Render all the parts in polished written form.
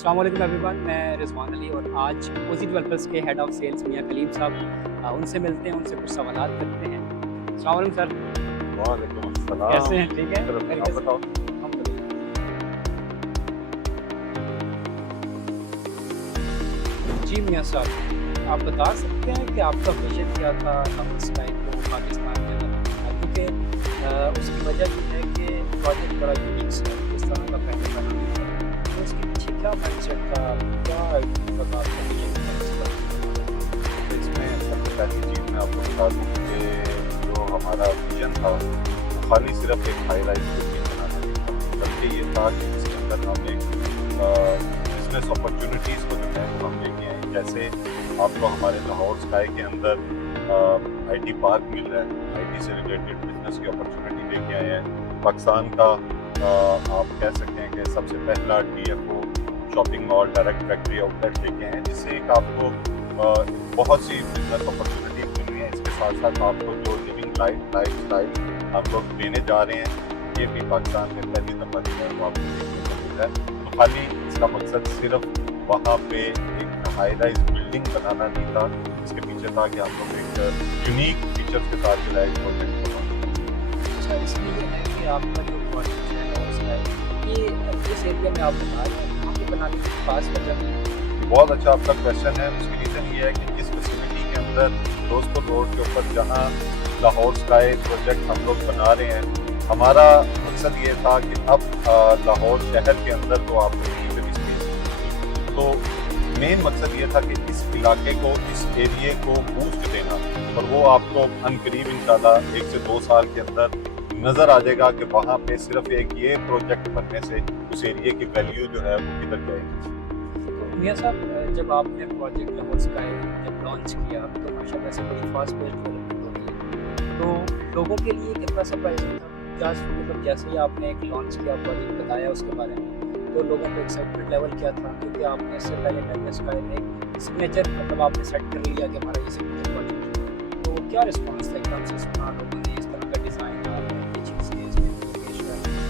अस्सलाम वालेकुम एवरीवन, मैं रिजवान अली और आज ओजी डेवलपर्स के हेड ऑफ सेल्स मियां कलीम साहब उनसे मिलते हैं, उनसे कुछ सवालात करते हैं। अस्सलाम वालेकुम सर, वालेकुम अस्सलाम। कैसे हैं? ठीक है, आप बताओ। जी मियां साहब, आप बता सकते हैं कि आपका विजन क्या था नॉर्थ स्काई को पाकिस्तान में लाने का? क्योंकि उसकी वजह ये है कि प्रोजेक्ट बड़ा यूनिक सा है, इस तरह का पहले बना नहीं था। तो उसके पीछे क्या माइंडसेट था, क्या मतलब आपका विजन था इसका? तो इसमें सबसे पहली चीज़ मैं आपको बता दूँ कि जो हमारा विजन था वो खाली सिर्फ एक हाई राइज बिल्डिंग बनाना नहीं था, बल्कि ये था कि इसके अंदर हम एक बिजनेस अपॉर्चुनिटीज़ को जो है वो हम लेके आए। जैसे आपको हमारे लाहौर स्काई के अंदर IT पार्क मिल रहा है, IT से रिलेटेड बिजनेस की अपॉर्चुनिटी लेके आए हैं। पाकिस्तान का आप कह सकते हैं कि सबसे पहला DFO shopping mall direct factory outlet लेके आए हैं, जिससे एक आपको बहुत सी बिजनेस अपॉर्चुनिटी मिल रही है। इसके साथ साथ आपको जो लिविंग लाइफ स्टाइल हम लोग देने जा रहे हैं, ये भी पाकिस्तान में पहली दफ़ा जो है वो आपको देखने को मिल रहा है। तो खाली इसका मकसद सिर्फ वहाँ पे एक हाई राइज बिल्डिंग बनाना नहीं था, इसके पीछे था कि हम लोग एक यूनिक फीचर्स के साथ जो है एक प्रोजेक्ट बनाना। अच्छा, इसमें ये है कि आपका जो प्रोजेक्ट है नॉर्थ स्काई, ये जिस एरिया में आप बता रहे हैं वहाँ पे बनाने की खास वजह है? बहुत अच्छा आपका क्वेश्चन है। उसकी रीज़न ये है कि जिस फैसिलिटी के अंदर दोस्तों रोड के ऊपर जहाँ लाहौर स्काई प्रोजेक्ट हम लोग बना रहे हैं, हमारा मकसद ये था कि अब लाहौर शहर के अंदर तो आपको कहीं पे भी स्पेस, तो मेन मकसद ये था कि इस इलाके को, इस एरिए को बूस्ट देना, और वो आपको अनकरीब इंशाल्लाह 1 से 2 साल के अंदर नज़र आ जाएगा कि वहाँ पे सिर्फ एक ये प्रोजेक्ट बनने से उस एरिए की वैल्यू जो है वो किधर जाएगी। मियां साहब, जब आपने प्रोजेक्ट लाहौर स्काई जब लॉन्च किया तो माशाल्लाह से बड़ी फास्ट पेस डेवलपमेंट हो रही है, तो लोगों के लिए कितना सरप्राइजिंग था? क्या मतलब जैसे ही आपने एक लॉन्च किया, प्रोजेक्ट बताया उसके बारे में, तो लोगों का एक्साइटमेंट लेवल क्या था? क्योंकि आपने इससे पहले लाहौर स्काई में एक सिग्नेचर मतलब आपने सेट कर लिया कि हमारा ये सिग्नेचर प्रोजेक्ट है, तो क्या रिस्पॉन्स था एकदम से सुना लोगों ने इस तरह का डिज़ाइन आ रहा है, ये चीज़ें इसमें पेश कर रहे हैं?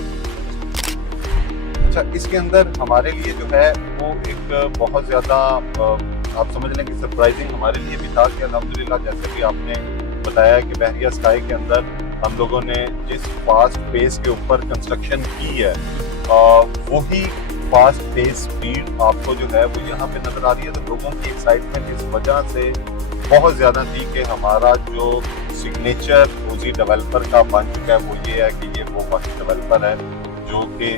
अच्छा, इसके अंदर हमारे लिए जो है वो एक बहुत ज़्यादा आप समझ लें कि सरप्राइजिंग हमारे लिए भी था कि अल्हम्दुलिल्लाह, जैसे कि आपने बताया कि बहरिया स्काई के अंदर हम लोगों ने जिस फास्ट पेस के ऊपर कंस्ट्रक्शन की है, वही फास्ट पेस स्पीड आपको जो है वो यहाँ पे नज़र आ रही है। तो लोगों की एक्साइटमेंट इस वजह से बहुत ज़्यादा थी कि हमारा जो सिग्नेचर ओजी डेवलपर का बन चुका है वो ये है कि ये वो फर्स्ट डेवलपर है जो कि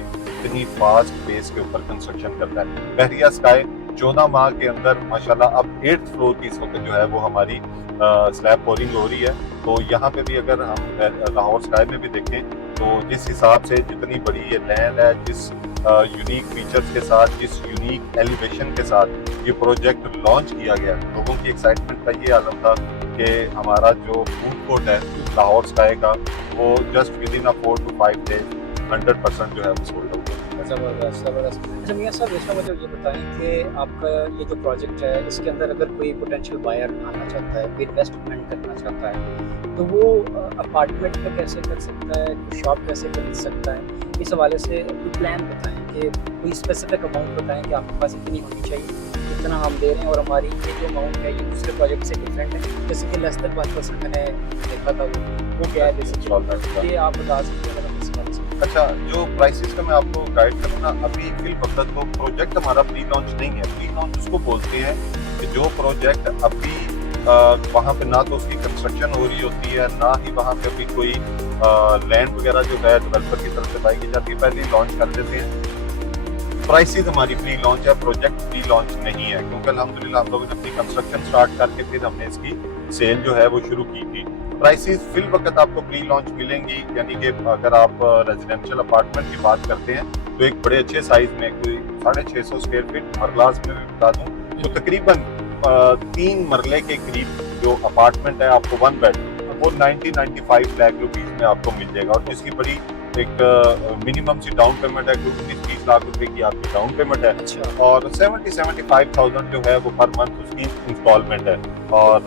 इतनी फास्ट पेस के ऊपर कंस्ट्रक्शन करता है। बहरिया स्काई 14 माह के अंदर माशाल्लाह अब 8th फ्लोर की इस वक्त जो है वो हमारी स्लैब पोरिंग हो रही है। तो यहाँ पे भी अगर हम लाहौर स्काई में भी देखें तो जिस हिसाब से जितनी बड़ी ये लैंड है, जिस यूनिक फीचर्स के साथ, जिस यूनिक एलिवेशन के साथ ये प्रोजेक्ट लॉन्च किया गया, लोगों की एक्साइटमेंट का ये आलम था कि हमारा जो फूड कोर्ट है लाहौर स्काई का, वो just with in 4 to 5 days 100% जो है वो सोल्ड आउट है। ज़बरदस्त ज़बरदस्त। अच्छा मियां साहब, इसका मतलब ये बताएं कि आपका ये जो प्रोजेक्ट है इसके अंदर अगर कोई पोटेंशियल बायर आना चाहता है, कोई इन्वेस्टमेंट करना चाहता है, तो वो अपार्टमेंट में कैसे कर सकता है, शॉप कैसे खरीद सकता है? इस हवाले से कोई प्लान बताएं कि कोई स्पेसिफिक अमाउंट बताएं कि आपके पास इतनी होनी चाहिए, इतना हम दे रहे हैं और हमारी ये जो अमाउंट है ये दूसरे प्रोजेक्ट से डिफरेंट है, जैसे कि लेस देन 5% मैंने देखा था, वो क्या है बेसिकली, ये आप बता सकते हैं अगर इस हवाले से? अच्छा, जो प्राइसेस का मैं आपको गाइड करूँ ना, अभी फिल वक्त तो प्रोजेक्ट हमारा प्री लॉन्च नहीं है। प्री लॉन्च उसको बोलते हैं कि जो प्रोजेक्ट अभी वहाँ पे ना तो उसकी कंस्ट्रक्शन हो रही होती है, ना ही वहाँ पे अभी कोई लैंड वगैरह जो है डेवलपर की तरफ से बाई की जाती है, पहले लॉन्च कर देते हैं। प्राइसेस हमारी प्री लॉन्च है, प्रोजेक्ट प्री लॉन्च नहीं है, क्योंकि अल्हम्दुलिल्लाह हम लोगों ने अपनी कंस्ट्रक्शन स्टार्ट करके फिर हमने इसकी सेल जो है वो शुरू की थी। प्राइसेस फिल वक्त आपको प्री लॉन्च मिलेंगी, यानी कि अगर आप रेजिडेंशियल अपार्टमेंट की बात करते हैं तो एक बड़े अच्छे साइज में कोई 650 स्क्वायर फीट, मरलाज में भी बता दूं तो तकरीबन 3 मरले के करीब जो अपार्टमेंट है आपको 1 बेड, वो 90-95 लाख रुपीज़ में आपको मिल जाएगा, और जिसकी बड़ी एक मिनिमम सी डाउन पेमेंट है, कोई 19-20 लाख रुपए की आपकी डाउन पेमेंट है। अच्छा। और 70-75,000 जो है वो पर मंथ उसकी इंस्टॉलमेंट है, और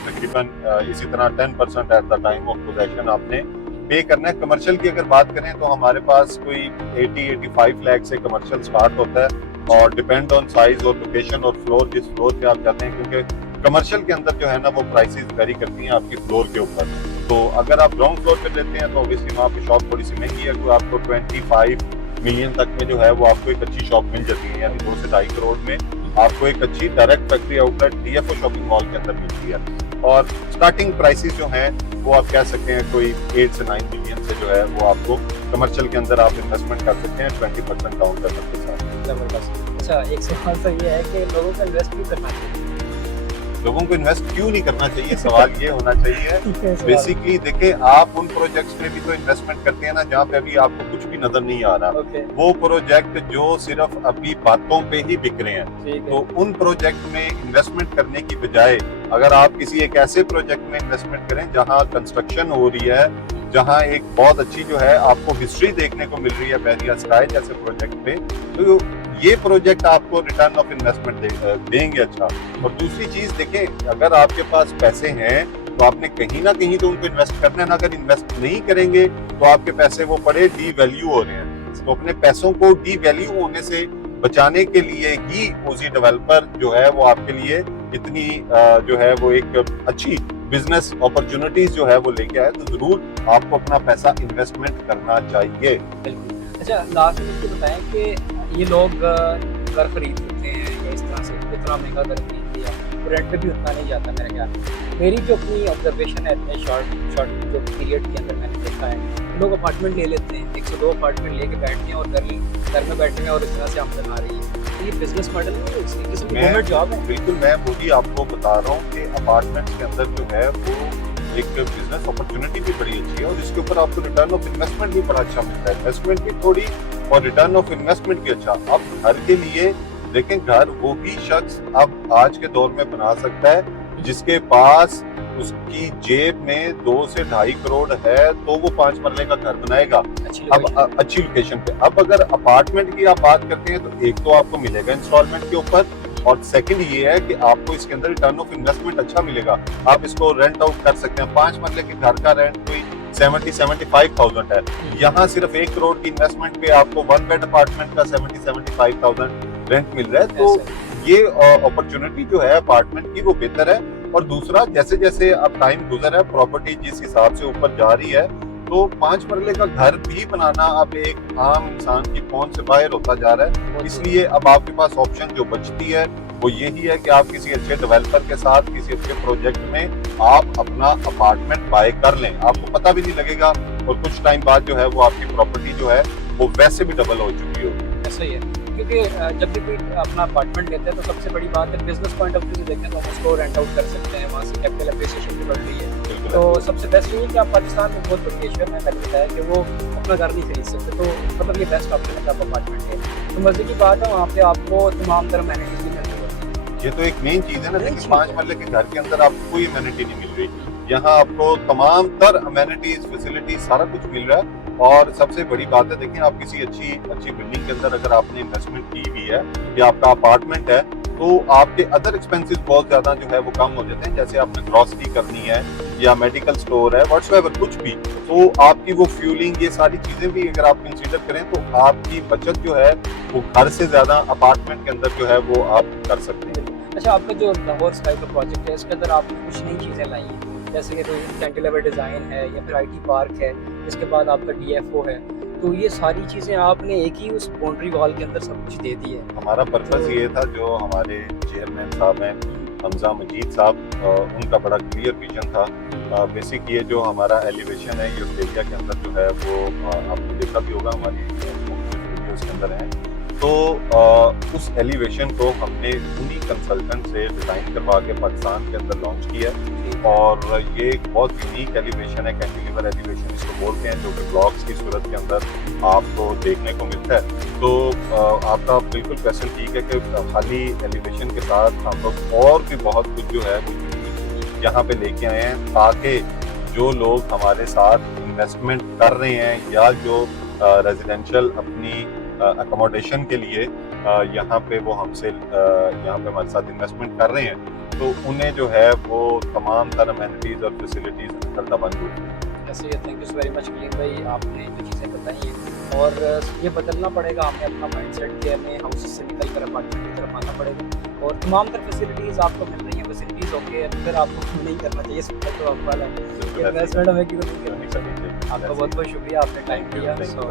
तकरीबन इसी तरह 10% at the time of possession आपने पे करना है। कमर्शियल की अगर बात करें तो हमारे पास कोई 80-85 लाख से कमर्शियल स्टार्ट होता है, और डिपेंड ऑन साइज और लोकेशन और फ्लोर, जिस फ्लोर पे आप जाते हैं, क्योंकि कमर्शियल के अंदर जो है ना वो प्राइसेस वेरी करती हैं आपकी फ्लोर के ऊपर। तो अगर आप ग्राउंड फ्लोर पे लेते हैं तो ऑब्वियसली वहाँ पे शॉप थोड़ी सी महंगी है, तो आपको 25 मिलियन तक में जो है वो आपको एक अच्छी शॉप मिल जाती है, यानी 2 से 2.5 करोड़ में आपको एक अच्छी direct factory outlet DFO shopping mall के अंदर मिलती है। और स्टार्टिंग प्राइसेस जो हैं वो आप कह सकते हैं कोई 8 से 9 मिलियन से जो है वो आपको कमर्शियल के अंदर आप इन्वेस्टमेंट कर सकते हैं 20% डाउन पेमेंट के साथ। जबरदस्त। अच्छा, एक सवाल तो ये है कि लोगों को इन्वेस्ट क्यों करना चाहिए? लोगों को इन्वेस्ट क्यों नहीं करना चाहिए, सवाल ये होना चाहिए सवाल। बेसिकली देखिए, आप उन प्रोजेक्ट्स में भी तो इन्वेस्टमेंट करते हैं ना जहाँ पे अभी आपको कुछ भी नजर नहीं आ रहा। ओके, वो प्रोजेक्ट जो सिर्फ अभी बातों पे ही बिक रहे हैं, ठीक है। तो उन प्रोजेक्ट में इन्वेस्टमेंट करने की बजाय अगर आप किसी एक ऐसे प्रोजेक्ट में इन्वेस्टमेंट करें जहां कंस्ट्रक्शन हो रही है, जहां एक बहुत अच्छी जो है आपको हिस्ट्री देखने को मिल रही है बहरिया स्काई जैसे प्रोजेक्ट पे, तो ये प्रोजेक्ट आपको रिटर्न ऑफ इन्वेस्टमेंट देंगे अच्छा। और दूसरी चीज देखें, अगर आपके पास पैसे हैं तो आपने कहीं ना कहीं तो उनको इन्वेस्ट करना है ना। अगर इन्वेस्ट नहीं करेंगे तो आपके पैसे वो पड़े डी वैल्यू हो रहे हैं। तो अपने पैसों को डी वैल्यू होने से बचाने के लिए ही ओजी डेवलपर जो है वो आपके लिए इतनी जो है वो एक अच्छी बिजनेस अपॉर्चुनिटीज जो है वो लेके आए। तो जरूर आपको अपना पैसा इन्वेस्टमेंट करना चाहिए। बिल्कुल। अच्छा, लास्ट में मुझे बताएं कि ये लोग घर खरीद लेते हैं या इस तरह से इतना महंगा घर खरीद लिया, रेंट पे भी उतना नहीं जाता मेरे ख्याल में। मेरी जो अपनी ऑब्जर्वेशन है इतने शॉर्ट जो पीरियड के अंदर मैंने देखा है, लोग अपार्टमेंट ले लेते हैं, 1 से 2 अपार्टमेंट लेके बैठते हैं और घर में बैठे हैं और इस तरह से आमदन आ रही है। तो ये बिजनेस मॉडल नहीं है, किसी की गवर्नमेंट जॉब है। बिल्कुल, मैं वही आपको बता रहा हूँ कि अपार्टमेंट्स के अंदर जो है वो एक बिजनेस अपॉर्चुनिटी भी बड़ी अच्छी है और इसके ऊपर आपको रिटर्न ऑफ इन्वेस्टमेंट भी बड़ा अच्छा मिलता है। इन्वेस्टमेंट भी थोड़ी और रिटर्न ऑफ इन्वेस्टमेंट भी अच्छा। अब घर के लिए देखें, घर वो भी शख्स अब आज के दौर में बना सकता है जिसके पास उसकी जेब में 2 से 2.5 करोड़ है, तो वो 5 मरले का घर बनाएगा अब अच्छी लोकेशन पे। अब अगर अपार्टमेंट की आप बात करते हैं तो एक तो आपको मिलेगा इंस्टॉलमेंट के ऊपर, और सेकंड ये है कि आपको इसके अंदर रिटर्न ऑफ इन्वेस्टमेंट अच्छा मिलेगा। आप इसको रेंट आउट कर सकते हैं। 5 मरले के घर का रेंट कोई 70-75,000 है। यहाँ सिर्फ 1 करोड़ की इन्वेस्टमेंट पे आपको 1 बेड अपार्टमेंट का 70-75,000 रेंट मिल रहा है। तो ये अपॉर्चुनिटी जो है अपार्टमेंट की वो बेहतर है। और दूसरा, जैसे जैसे अब टाइम गुजर है, प्रॉपर्टी जिस हिसाब से ऊपर जा रही है, तो 5 मरले का घर भी बनाना अब एक आम इंसान की पहुंच से बाहर होता जा रहा है। इसलिए अब आपके पास ऑप्शन जो बचती है वो यही है कि आप किसी अच्छे डेवलपर के साथ किसी अच्छे प्रोजेक्ट में आप अपना अपार्टमेंट बाय कर लें। आपको पता भी नहीं लगेगा और कुछ टाइम बाद जो है वो आपकी प्रॉपर्टी जो है वो वैसे भी डबल हो चुकी होगी। ऐसा ही है, क्योंकि जब भी कोई अपना अपार्टमेंट लेते हैं तो सबसे बड़ी बात है बिजनेस पॉइंट ऑफ व्यू से देखें तो हम उसको रेंट आउट कर सकते हैं, वहाँ से कैपिटल एप्रिसिएशन भी बढ़ रही है। तो सबसे बेस्ट ये है कि आप पाकिस्तान में बहुत बड़ी एशिया में मैंने बताया कि वो अपना घर नहीं खरीद सकते, तो मतलब ये बेस्ट ऑप्शन है कि आप अपार्टमेंट लें। तो मजे की बात है, वहाँ पे आपको तमाम तरह अमेनिटीज भी मिलती है। ये तो एक मेन चीज है ना। देखिए, 5 मरले के घर के अंदर आपको कोई अमेनिटी नहीं मिल रही, यहाँ आपको तमाम तर अमेनिटीज फैसिलिटीज सारा कुछ मिल रहा है। और सबसे बड़ी बात है, देखिए, आप किसी अच्छी बिल्डिंग के अंदर अगर आपने इन्वेस्टमेंट की भी है या आपका अपार्टमेंट है, तो आपके अदर एक्सपेंसेस बहुत ज्यादा जो है वो कम हो जाते हैं। जैसे आपने ग्रॉसरी करनी है या मेडिकल स्टोर है, व्हाट्सएवर कुछ भी, तो आपकी वो फ्यूलिंग, ये सारी चीजें भी अगर आप कंसीडर करें तो आपकी बचत जो है वो घर से ज्यादा अपार्टमेंट के अंदर जो है वो आप कर सकते हैं। अच्छा, आपका जो लाहौर स्काई का प्रोजेक्ट है, इसके अंदर आपने कुछ नई चीज़ें लाई हैं, जैसे कि कोई कैंटिलीवर डिज़ाइन है या फिर IT पार्क है, इसके बाद आपका DFO है, तो ये सारी चीज़ें आपने एक ही उस बाउंड्री वॉल के अंदर सब कुछ दे दी है। हमारा पर्पस ये था, जो हमारे चेयरमैन साहब हैं हमजा मजीद साहब, उनका बड़ा क्लियर विजन था। बेसिक ये जो हमारा एलिवेशन है ये ऑस्ट्रेलिया के अंदर जो है वो आपने देखा भी होगा, हमारी वीडियोस के अंदर है। तो उस एलिवेशन को हमने उन्हीं कंसल्टेंट से डिज़ाइन करवा के पाकिस्तान के अंदर लॉन्च किया। और ये एक बहुत यूनिक एलिवेशन है, कैंटिलीवर एलिवेशन इसको बोलते हैं, जो कि ब्लॉक्स की सूरत के अंदर आपको देखने को मिलता है। तो आपका बिल्कुल क्वेश्चन ठीक है कि खाली एलिवेशन के साथ हम लोग और भी बहुत कुछ जो है वो यहाँ पे लेके आए हैं, ताकि जो लोग हमारे साथ इन्वेस्टमेंट कर रहे हैं या जो रेजिडेंशियल अपनी अकोमोडेशन के लिए यहाँ पे वो हमसे यहाँ पे हमारे साथ इन्वेस्टमेंट कर रहे हैं, तो उन्हें जो है वो तमाम तरह अमेनिटीज और फैसिलिटीज अंदर दबंग होती है। ऐसे thank you so very much Kaleem भाई, आपने जो चीज़ें बताई हैं, और ये बदलना पड़ेगा हमें अपना माइंडसेट कि हमें हाउस से निकल कर अपार्टमेंट की तरफ आना पड़ेगा, और तमाम तर फैसिलिटीज़ आपको मिल रही हैं, फैसिलिटीज़ ओके है, फिर आपको क्यों नहीं करना चाहिए, सिंपल तो अव्वल है, इन्वेस्टमेंट हमें क्यों नहीं करनी चाहिए। आपका बहुत बहुत शुक्रिया, आपने टाइम दिया। सो